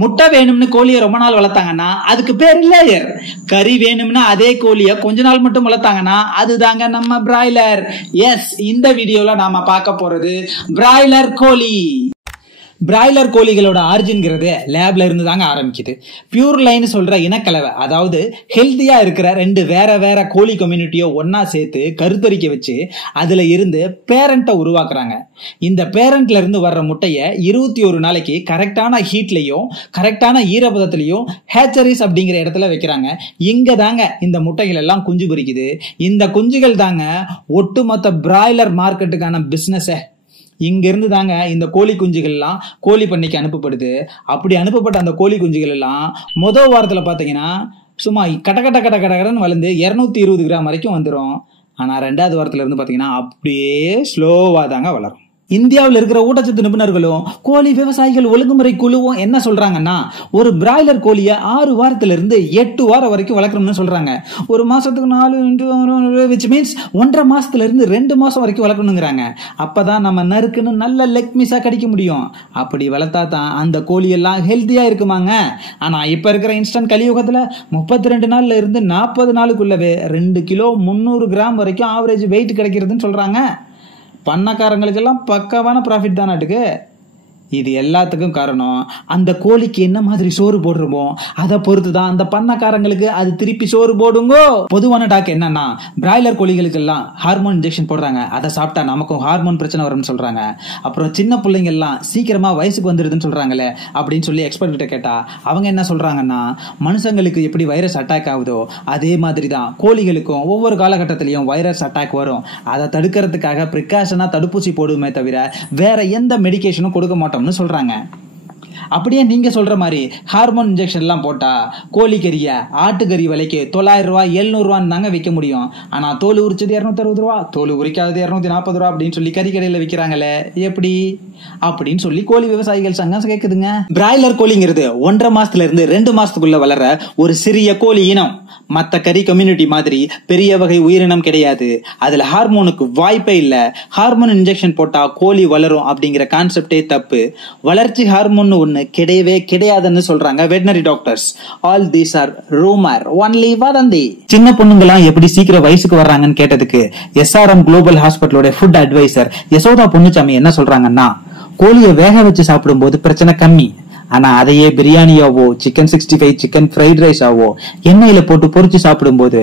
முட்டை வேணும்னு கோழியை ரொம்ப நாள் வளர்த்தாங்கன்னா அதுக்கு பேர் லேயர். கறி வேணும்னா அதே கோழியை கொஞ்ச நாள் மட்டும் வளர்த்தாங்கன்னா அதுதாங்க நம்ம பிராய்லர். எஸ், இந்த வீடியோல நாம பார்க்க போறது பிராய்லர் கோழி. பிராய்லர் கோழிகளோட ஆரிஜின்ங்கிறது லேப்ல இருந்து தாங்க ஆரம்பிக்குது. பியூர் லைன் சொல்ற இனக்கலவை, அதாவது ஹெல்த்தியா இருக்கிற ரெண்டு வேற வேற கோழி கம்யூனிட்டியோ ஒன்னா சேர்த்து கருத்தரிக்க வச்சு அதுல இருந்து பேரண்ட்டை உருவாக்குறாங்க. இந்த பேரண்ட்ல இருந்து வர்ற முட்டையை 21 நாளைக்கு கரெக்டான ஹீட்லயும் கரெக்டான ஈரப்பதத்திலையும் ஹேச்சரிஸ் அப்படிங்கிற இடத்துல வைக்கிறாங்க. இங்க தாங்க இந்த முட்டைகள் எல்லாம் குஞ்சு பொரிக்குது. இந்த குஞ்சுகள் தாங்க ஒட்டுமொத்த பிராய்லர் மார்க்கெட்டுக்கான பிசினஸ். இங்க இருந்து தாங்க இந்த கோழி குஞ்சுகள் எல்லாம் கோழி பண்ணைக்கு அனுப்பப்படுது. அப்படி அனுப்பப்பட்ட அந்த கோழி குஞ்சுகள் எல்லாம் முதல் வாரத்துல பாத்தீங்கன்னா சும்மா கடன்னு வளர்ந்து 220 கிராம் வரைக்கும் வந்துடும். ஆனா 2வது வாரத்துல இருந்து பாத்தீங்கன்னா அப்படியே ஸ்லோவா தாங்க வளரும். இந்தியாவில் இருக்கிற ஊட்டச்சத்து நிபுணர்களும் கோழி விவசாயிகள் ஒழுங்குமுறை குழுவும் என்ன சொல்றாங்கன்னா, ஒரு பிராய்லர் கோழியை 6 வாரத்துல இருந்து 8 வாரம் வரைக்கும் வளர்க்கணும்னு சொல்றாங்க. ஒரு மாசத்துக்கு 4 which means 1.5 மாசத்துல இருந்து 2 மாசம் வரைக்கும் வளர்க்கணுங்கிறாங்க. அப்பதான் நம்ம நறுக்குன்னு நல்ல லெக் பீஸா கிடைக்க முடியும். அப்படி வளர்த்தா தான் அந்த கோழி எல்லாம் ஹெல்த்தியா இருக்குமாங்க. ஆனா இப்ப இருக்கிற இன்ஸ்டன்ட் கலியுகத்துல 32 நாள்ல இருந்து 40 நாளுக்குள்ளவே 2 கிலோ 300 கிராம் வரைக்கும் ஆவரேஜ் வெயிட் கிடைக்கிறதுன்னு சொல்றாங்க. பண்ணக்காரங்களுக்கெல்லாம் பக்காவான ப்ராஃபிட் தானாட்டுக்கு. இது எல்லாத்துக்கும் காரணம் அந்த கோழிக்கு என்ன மாதிரி சோறு போடுறோமோ அதை பொறுத்து தான் அந்த பண்ணக்காரங்களுக்கு அது திருப்பி சோறு போடுங்க. பொதுவான டாக் என்னன்னா, பிராய்லர் கோழிகளுக்கு எல்லாம் ஹார்மோன் இன்ஜெக்ஷன் போடுறாங்க, அதை சாப்பிட்டா நமக்கும் ஹார்மோன் பிரச்சனை வரும்னு சொல்றாங்க. அப்புறம் சின்ன பிள்ளைங்க எல்லாம் சீக்கிரமா வயசுக்கு வந்துடுதுன்னு சொல்றாங்களே அப்படின்னு சொல்லி எக்ஸ்பர்ட் கிட்ட கேட்டா அவங்க என்ன சொல்றாங்கன்னா, மனுஷங்களுக்கு எப்படி வைரஸ் அட்டாக் ஆகுதோ அதே மாதிரி தான் கோழிகளுக்கும் ஒவ்வொரு காலகட்டத்திலையும் வைரஸ் அட்டாக் வரும். அதை தடுக்கிறதுக்காக பிரிகாஷனா தடுப்பூசி போடுமே தவிர வேற எந்த மெடிகேஷனும் கொடுக்க மாட்டோம் சொல்றாங்க. அப்படியே நீங்க சொல்ற மாதிரி ஹார்மோன் இன்ஜெக்ஷன் எல்லாம் போட்டா கோழிக்கறிய ஆட்டுக்கறி விலைக்கு 900 ரூபாய் 700 ரூபான்னு தாங்க விற்க முடியும். ஆனா தோல் உரிச்சது 260 ரூபா, தோல் உரிக்காதது 240 ரூபா அப்படின்னு சொல்லி கறிக்கடையில விற்கிறாங்களே எப்படி அப்படின்னு சொல்லி கோழி விவசாயிகள் சங்கம் கேக்குதுங்க. பிராய்லர் கோழிங்கிறது 1.5 மாசத்துல இருந்து 2 மாசத்துக்குள்ள வளர ஒரு சிறிய கோழி இனம். மத்த கறி கம்யூனிட்டி மாதிரி பெரிய வகை உயிரினம் கிடையாது. அதுல ஹார்மோனுக்கு வாய்ப்பே இல்ல. ஹார்மோன் இன்ஜெக்ஷன் போட்டா கோழி வளரும் அப்படிங்கிற கான்செப்டே தப்பு. வளர்ச்சி ஹார்மோன் ஒண்ணு கிடையவே கிடையாதுன்னு சொல்றாங்க veterinary doctors. All these are rumour, only வதந்தி. சின்ன பொண்ணுங்களாம் எப்படி சீக்கிரம் வயசுக்கு வர்றாங்கன்னு கேட்டதுக்கு SRM குளோபல் ஹாஸ்பிட்டலோட ஃபுட் அட்வைசர் யசோதா பொன்னுச்சாமி என்ன சொல்றாங்கன்னா, கோழியை வேக வச்சு சாப்பிடும் போது பிரச்சனை கம்மி. ஆனா அதையே பிரியாணியாவோ சிக்கன் 65 சிக்கன் ஃப்ரைட் ரைஸ் ஆவோ எண்ணெயில போட்டு பொரிச்சு சாப்பிடும் போது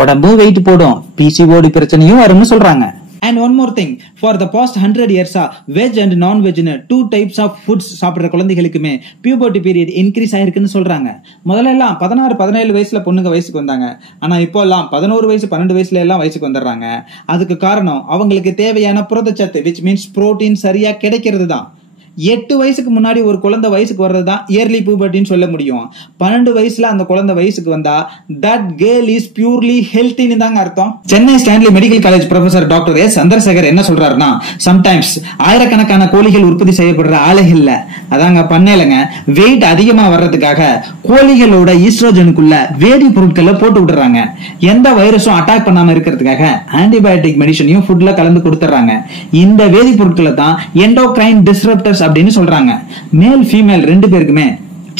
உடம்பும் வெயிட் போடும், PCOD பிரச்சனையும் வரும்னு சொல்றாங்க. And one more thing, for the past 100 years veg and non-veg னு 2 types of foods சாப்பிடுற குழந்தைகளுக்குமே puberty period increase ஆயிருக்குன்னு சொல்றாங்க. முதல்ல எல்லாம் 16-17 வயசுல பொண்ணுங்க வயசுக்கு வந்தாங்க. ஆனா இப்போ எல்லாம் 11 வயசு 12 வயசுல எல்லாம் வயசுக்கு வந்துடுறாங்க. அதுக்கு காரணம் அவங்களுக்கு தேவையான புரதச்சத்து which means protein சரியா கிடைக்கிறது தான். 8 வயசுக்கு முன்னாடி ஒரு குழந்தை வயசுக்கு வர்றதுதான் இயர்லி பூபர்ட்டின்னு சொல்ல முடியும். 12 வயசுல அந்த குழந்தை வயசுக்கு வந்தா that girl is purely healthy ன்னு தாங்க அர்த்தம். Chennai Stanley medical college professor doctor S Chandrasekhar என்ன சொல்றாருன்னா, சம்டைம்ஸ் ஆயிரக்கணக்கான கோழிகள் உற்பத்தி செய்யப்படுற ஆலைகள்ல அதாங்க பண்ணையிலங்க வெயிட் அதிகமா வர்றதுக்காக கோழிகளோட ஈஸ்ட்ரோஜனுக்குள்ள வேதி பொருட்களை போட்டு விடுறாங்க. எந்த வைரஸும் அட்டாக் பண்ணாம இருக்கிறதுக்காக ஆன்டிபயோட்டிக் மெடிசனையும் ஃபுட்ல கலந்து கொடுத்துறாங்க. இந்த வேதி பொருட்களை தான் எண்டோக்ரைன் டிஸ்ரப்டர்ஸ் அப்படின்னு சொல்றாங்க. மேல் ஃபீமேல் 2 பேருக்குமே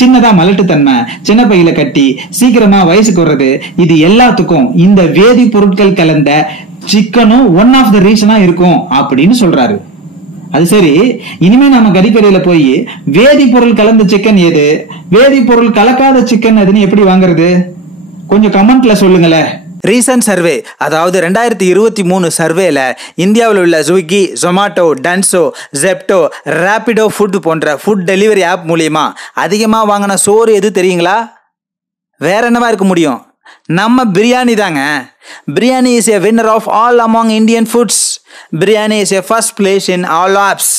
சின்னதா மலட்டுத்தன்மை, சின்ன பையில கட்டி சீக்கிரமா வயசுக்கு வர்றது, இது எல்லாத்துக்கும் இந்த வேதி பொருட்கள் கலந்த சிக்கனும் ஒன் ஆஃப் த ரீசனா இருக்கும் அப்படின்னு சொல்றாரு. அது சரி, இனிமே நம்ம கறிக்கடையில போய் வேதிப்பொருள் கலந்த சிக்கன் எது, வேதிப்பொருள் கலக்காத சிக்கன் எதுன்னு எப்படி வாங்குறது? கொஞ்சம் கமெண்ட்ல சொல்லுங்களேன். ரீசன்ட் சர்வே, அதாவது 2023 சர்வேல இந்தியாவில் உள்ள ஸ்விக்கி, ஜொமாட்டோ, டன்சோ, ஜெப்டோ, ரேபிடோ ஃபுட் போன்ற ஃபுட் டெலிவரி ஆப் மூலியமா அதிகமாக வாங்கின சோறு எது தெரியுங்களா? வேற என்னவா இருக்க முடியும்? நம்ம பிரியாணி தாங்க. Biryani is a winner of all among Indian foods. Biryani is a first place in all apps.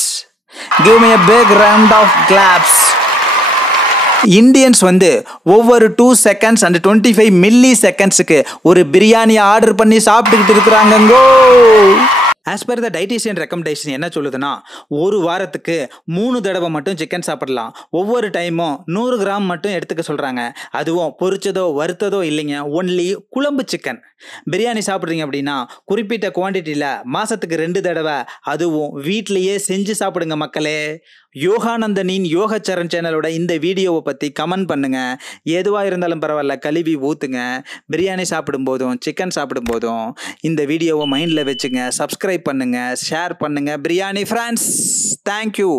Give me a big round of claps. Indians ஒவ்வொரு 2 செகண்ட்ஸ் அண்ட் 25 மில்லி செகண்ட்ஸுக்கு ஒரு பிரியாணி ஆர்டர் பண்ணி சாப்பிட்டுக்கிட்டு இருக்கிறாங்கங்கோ. As per the dietitian recommendation என்ன சொல்லுதுன்னா, ஒரு வாரத்துக்கு 3 தடவை மட்டும் சிக்கன் சாப்பிடலாம். ஒவ்வொரு டைமும் 100 கிராம் மட்டும் எடுத்துக்க சொல்கிறாங்க. அதுவும் பொரிச்சதோ வறுத்ததோ இல்லைங்க, ஒன்லி குழம்பு சிக்கன். பிரியாணி சாப்பிட்றீங்க அப்படின்னா குறிப்பிட்ட குவான்டிட்டியில் மாதத்துக்கு 2 தடவை, அதுவும் வீட்லேயே செஞ்சு சாப்பிடுங்க மக்களே. யோகானந்தனின் யோகச்சரண் சேனலோட இந்த வீடியோவை பற்றி கமெண்ட் பண்ணுங்க. எதுவாக இருந்தாலும் பரவாயில்ல, கழுவி ஊற்றுங்க. பிரியாணி சாப்பிடும் போதும் சிக்கன் சாப்பிடும் போதும் இந்த வீடியோவை மைண்டில் வச்சுங்க. சப்ஸ்கிரைப் பண்ணுங்க, ஷேர் பண்ணுங்க. Biryani friends, thank you.